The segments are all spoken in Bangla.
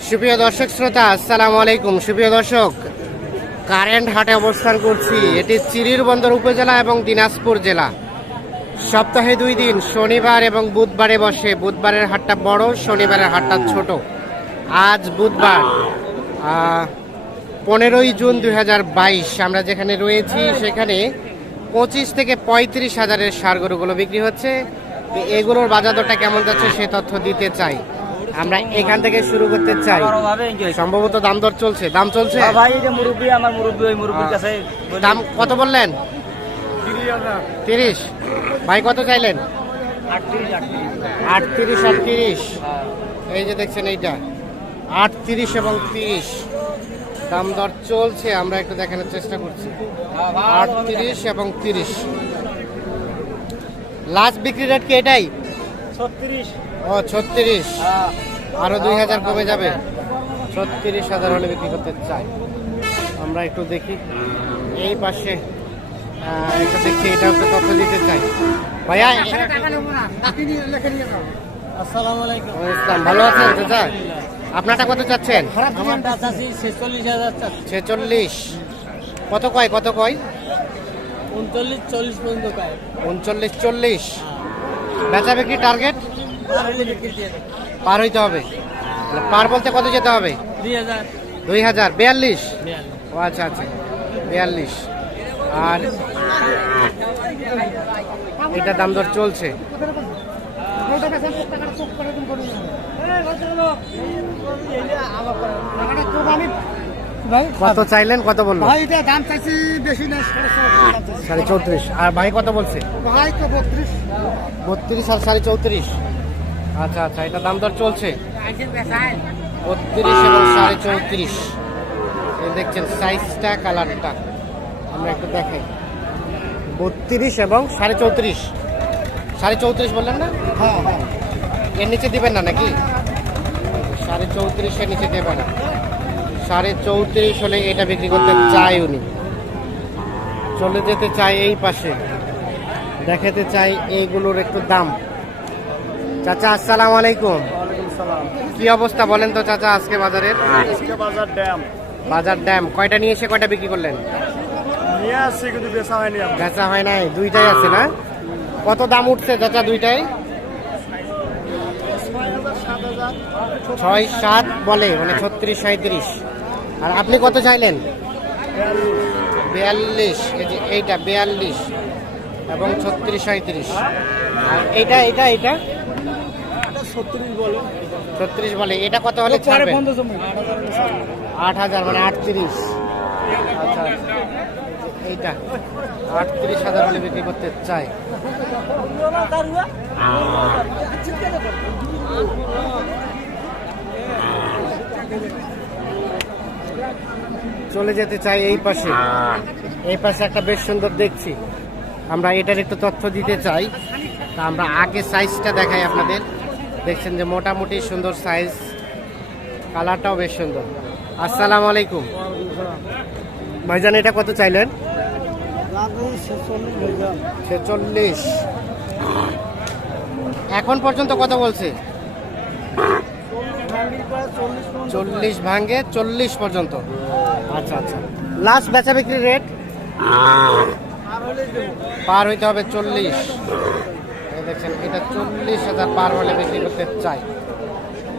সুপ্রিয় দর্শক শ্রোতা, আসসালামু আলাইকুম। সুপ্রিয় দর্শক, কারেন্ট হাটে অবস্থান করছি। এটি চিরির বন্দর উপজেলা এবং দিনাজপুর জেলা। সপ্তাহে দুই দিন, শনিবার এবং বুধবারে বসে। বুধবারের হাটটা বড়, শনিবারের হাটটা ছোট। আজ বুধবার পনেরোই জুন দু হাজার বাইশ। আমরা যেখানে রয়েছি, সেখানে পঁচিশ থেকে পঁয়ত্রিশ হাজারের সার গরুগুলো বিক্রি হচ্ছে। এগুলোর বাজার দরটা কেমন যাচ্ছে, সে তথ্য দিতে চাই। আমরা এখান থেকে শুরু করতে চাই। সম্ভবত দাম দর চলছে। দাম চলছে? ভাই এই যে মুরব্বী আমার মুরব্বী ওই মুরব্বীর কাছে দাম কত বললেন? তিরিশ। ভাই কত চাইলেন? আটত্রিশ। আটত্রিশ। আটত্রিশ এই যে দেখছেন এইটা। আটত্রিশ এবং তিরিশ। দাম দর চলছে আমরা একটু দেখানোর চেষ্টা করছি। আটত্রিশ এবং তিরিশ। লাস্ট বিক্রি রেট কি এটাই? ছত্রিশ। ও ছত্রিশ। হ্যাঁ। আরও দুই হাজার কমে যাবে। ছত্রিশ হাজার হলে বিক্রি করতে চাই। আমরা একটু দেখি। এই পাশে একটু দেখি এটা একটু তথ্য দিতে চাই। ভাইয়া আসসালামু। ভালো আছেন চাচা? আপনারটা কত চাচ্ছেন? ছেচল্লিশ কত কয় কত কয়? উনচল্লিশ চল্লিশ পর্যন্ত উনচল্লিশ চল্লিশ। বেচা বিক্রি টার্গেট পার হইতে হবে? পার বলতে কত যেতে হবে? দুই হাজার। বিয়াল্লিশ। ও আচ্ছা আচ্ছা বিয়াল্লিশ। আর এটা দাম দর চলছে? কত চাইলেন কত বলল? ভাই এটা দাম চাইছি বেশি না সাড়ে চৌত্রিশ। আর ভাই কত বলছে? ভাই তো বত্রিশ। বত্রিশ আর সাড়ে চৌত্রিশ। আচ্ছা আচ্ছা এটা দাম দর চলছে? বত্রিশ এবং সাড়ে চৌত্রিশ। দেখছেন সাইজটা কালারটা আমরা একটু দেখাই বত্রিশ এবং সাড়ে চৌত্রিশ। সাড়ে চৌত্রিশ বললেন না? হ্যাঁ হ্যাঁ। এর নিচে দিবেন না নাকি? সাড়ে চৌত্রিশের নিচে দেবে না। সাড়ে চৌত্রিশ হলে এটা বিক্রি করতে চাই উনি। চলে যেতে চাই এই পাশে। দেখাতে চাই এইগুলোর একটু দাম। চাচা আসসালামু আলাইকুম। কি অবস্থা বলেন তো চাচা আজকে বাজারের? বাজার ড্যাম। বাজার ড্যাম কয়টা নিয়ে এসে কয়টা বিক্রি করলেন? নিয়ে আসছি কিন্তু বেচা হয়নি। বেচা হয় নাই দুইটাই আছে না? কত দাম উঠছে চাচা দুইটাই? ছয় সাত বলে মানে ছত্রিশ সাঁত্রিশ আর আপনি কত চাইলেন? বিয়াল্লিশ এই যে এইটা বিয়াল্লিশ এবং ছত্রিশ সাঁত্রিশ আর এইটা এইটা এইটা? ছত্রিশ বলে। ছত্রিশ বলে। এটা কত হলে ছাড়বেন আট হাজার মানে আটত্রিশ। আচ্ছা। আচ্ছা। এইটা। আটত্রিশ হাজার হলে বিক্রি করতে চাই। চলে যেতে চাই এই পাশে। এই পাশে একটা বেশ সুন্দর দেখছি। আমরা এটার একটু তথ্য দিতে চাই। তা আমরা আগে সাইজটা দেখাই আপনাদের। দেখছেন যে মোটামুটি সুন্দর সাইজ কালারটাও বেশ সুন্দর। আসসালামু আলাইকুম। ভাইজান, এটা কত চাইলেন? ছেচল্লিশ। এখন পর্যন্ত কত বলছে? চল্লিশ ভাঙ্গে চল্লিশ পর্যন্ত। আচ্ছা আচ্ছা। লাস্ট বেচা বিক্রি রেট পার হইতে হবে চল্লিশ। দেখছেন এটা চল্লিশ হাজার পার হলে বিক্রি করতে চাই।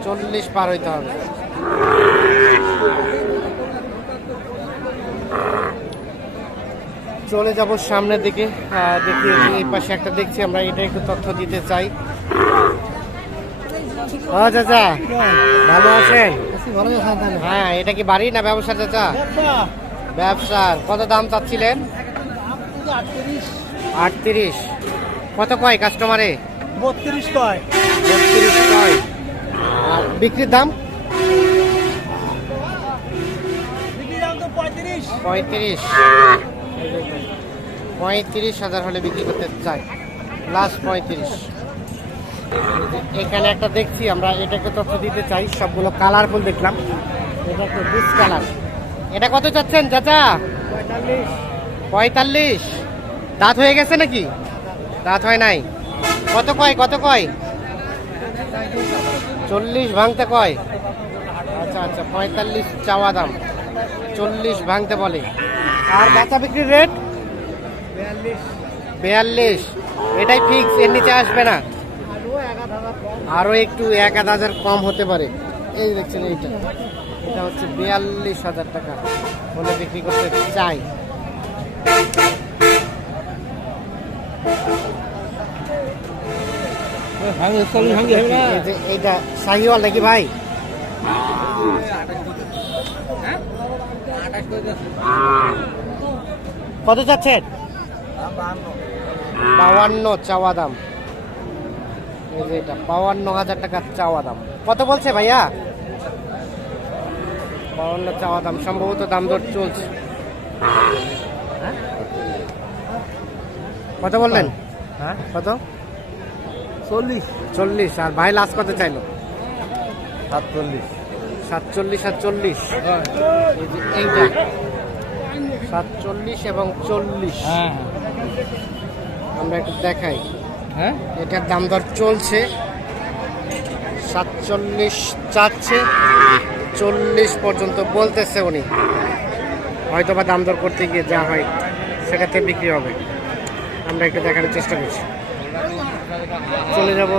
চল্লিশ পার হইতে হবে। চলে যাব সামনের দিকে। দেখি এই পাশে একটা দেখছি আমরা এটা একটু তথ্য দিতে চাই। চাচা ভালো আছেন? আছে হ্যাঁ এটা কি বাড়ি না ব্যবসা চাচা? ব্যবসার। কত দাম চাচ্ছিলেন? আটত্রিশ। কত কয় কাস্টমারে বত্রিশ কয়। বত্রিশ কয়। আর বিক্রির দাম? তো পঁয়ত্রিশ। পঁয়ত্রিশ। হাজার হলে বিক্রি করতে চাই। লাস্ট পঁয়ত্রিশ। এখানে একটা দেখছি আমরা এটাকে তথ্য দিতে চাই। সবগুলো কালারফুল দেখলাম। এটা একটু ডিস কালার এটা কত চাচ্ছেন চাচা? পঁয়তাল্লিশ। পঁয়তাল্লিশ। দাঁত হয়ে গেছে নাকি? দাঁত হয় নাই? কত কয় কত কয়? চল্লিশ ভাঙতে কয়? আচ্ছা আচ্ছা পঁয়তাল্লিশ চাওয়া দাম। চল্লিশ ভাঙতে বলে। আর বেচা বিক্রির রেট বিয়াল্লিশ। এটাই ফিক্স এর নিচে আসবে না। আরও একটু এক আধ হাজার কম হতে পারে। এই দেখছেন এইটা। এটা হচ্ছে বিয়াল্লিশ হাজার টাকা। বলে বিক্রি করতে চাই। এইটা শাহিওয়াল নাকি ভাই? কত চাচ্ছেন? বাউান্ন চাওয়া দাম। এই এটা বাউান্ন হাজার টাকার চাওয়া দাম। কত বলছে ভাইয়া? বাউান্ন চাওয়া দাম সম্ভবত দাম দর চলছে। হ্যাঁ? কত বললেন? হ্যাঁ? কত? চল্লিশ। চল্লিশ আর ভাই লাস্ট কত চাইলো? সাতচল্লিশ। সাতচল্লিশ আর চল্লিশ। এইটা। সাতচল্লিশ এবং চল্লিশ। হ্যাঁ আমরা একটু দেখাই। হ্যাঁ? এটার দাম দর চলছে। সাতচল্লিশ চাচ্ছে। চল্লিশ পর্যন্ত বলতেছে উনি। হয়তো বা দাম দর করতে গিয়ে যা হয় সেটাতে বিক্রি হবে। আমরা একটু দেখানোর চেষ্টা করছি। চলে যাব।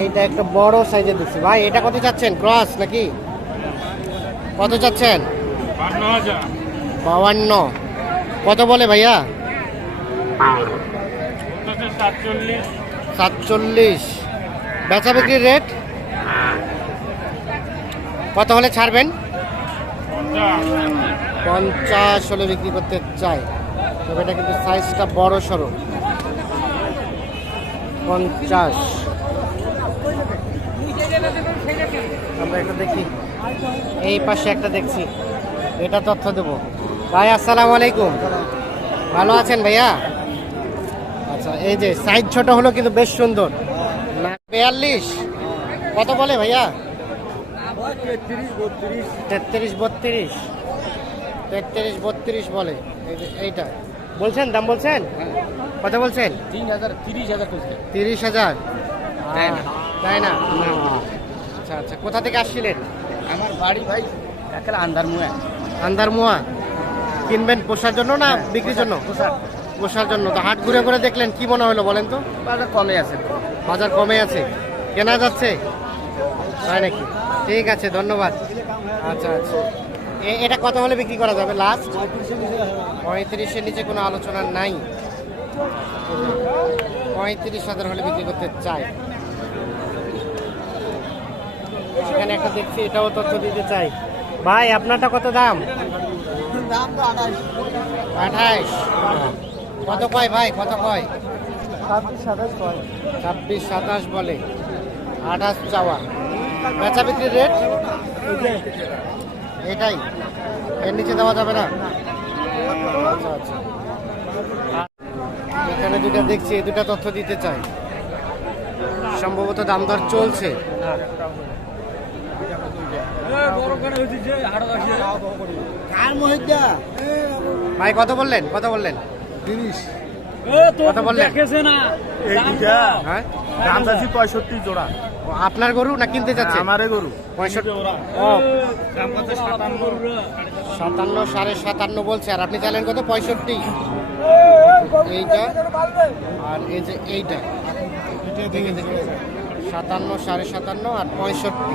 এইটা একটা বড় সাইজের দিচ্ছি ভাই, এটা কত চাচ্ছেন? ক্রস নাকি? কত চাচ্ছেন? বাউান্ন। কত বলে ভাইয়া? সাতচল্লিশ। বেচা বিক্রির রেট কত হলে ছাড়বেন? পঞ্চাশ হলে বিক্রি করতে চাই। তবে এটা কিন্তু সাইজটা বড় সড়ো পঞ্চাশ। আমরা একটা দেখি। এই পাশে একটা দেখছি। এটা তথ্য দেবো। ভাই, আসসালামু আলাইকুম। ভালো আছেন ভাইয়া? আচ্ছা এই যে সাইজ ছোট হলো কিন্তু বেশ সুন্দর। বিয়াল্লিশ। কত বলে ভাইয়া? তেত্রিশ বত্রিশ। তেত্রিশ বত্রিশ বলে। এইটা। বলছেন? দাম বলছেন? কত বলছেন? তিন হাজার তিরিশ হাজার তিরিশ হাজার তাই না। তাই না? আচ্ছা আচ্ছা। কোথা থেকে আসছিলেন? আমার বাড়ি ভাই একেবারে আন্দার মুয়া আন্দারমুয়া কিনবেন পোষার জন্য না বিক্রির জন্য? পোষার। জন্য। তো হাট ঘুরে ঘুরে দেখলেন কি মনে হলো বলেন তো? বাজার কমে আছে বাজার কমে আছে। কেনা যাচ্ছে? তাই নাকি? ঠিক আছে ধন্যবাদ। আচ্ছা আচ্ছা। এটা কত হলে বিক্রি করা যাবে? লাস্ট? পঁয়ত্রিশের নিচে কোনো আলোচনা নাই। পঁয়ত্রিশ হাজার হলে বিক্রি করতে চাই এখানে একটা দেখছি এটাও তথ্য দিতে চাই। ভাই আপনারটা কত দাম? দাম তো আঠাশ। আঠাইশ কত কয় ভাই? কত কয়? ছাব্বিশ সাতাশ কয়। ছাব্বিশ সাতাশ বলে। আঠাশ চাওয়া। বেচা বিক্রির রেট এটাই। এর নিচে দেওয়া যাবে না? আচ্ছা আচ্ছা। এখানে দুটা দেখছি এই দুটা তথ্য দিতে চাই। সম্ভবত দাম দর চলছে। ভাই কত বললেন? কত বললেন? তিরিশ। কত বললেন? এই দুইটা? হ্যাঁ? দাম চাচ্ছি পঁয়ষট্টি জোড়া। ও, আপনার গরু না কিনতে যাচ্ছে? আমারে গরু। পঁয়ষট্টি। ও সাতান্ন সাড়ে সাতান্ন বলছে আর আপনি চাইলেন কত? পঁয়ষট্টি। এইটা আর এই যে এইটা। সাতান্ন সাড়ে সাতান্ন আর পঁয়ষট্টি।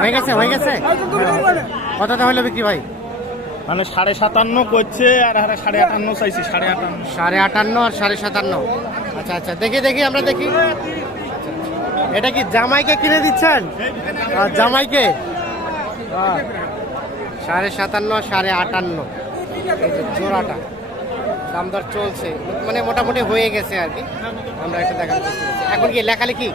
হয়ে গেছে হয়ে গেছে? কতটা হলো বিক্রি ভাই? মানে সাড়ে সাতান্ন করছে আর সাড়ে আটান্ন চাইছি সাড়ে আটান্ন। সাড়ে আটান্ন আর সাড়ে সাতান্ন। আচ্ছা আচ্ছা দেখি দেখি আমরা দেখি। এটা কি জামাইকে কিনে দিচ্ছেন? আর জামাইকে? সাড়ে সাতান্ন সাড়ে আটান্ন। জোড়াটা। দামদার চলছে মানে মোটামুটি হয়ে গেছে আর কি। আমরা একটা দেখার এখন কি লেখালেখি?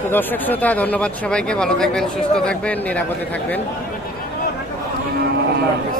তো দর্শক শ্রোতা, ধন্যবাদ সবাইকে। ভালো থাকবেন, সুস্থ থাকবেন, নিরাপদে থাকবেন। আল্লাহ হাফিজ।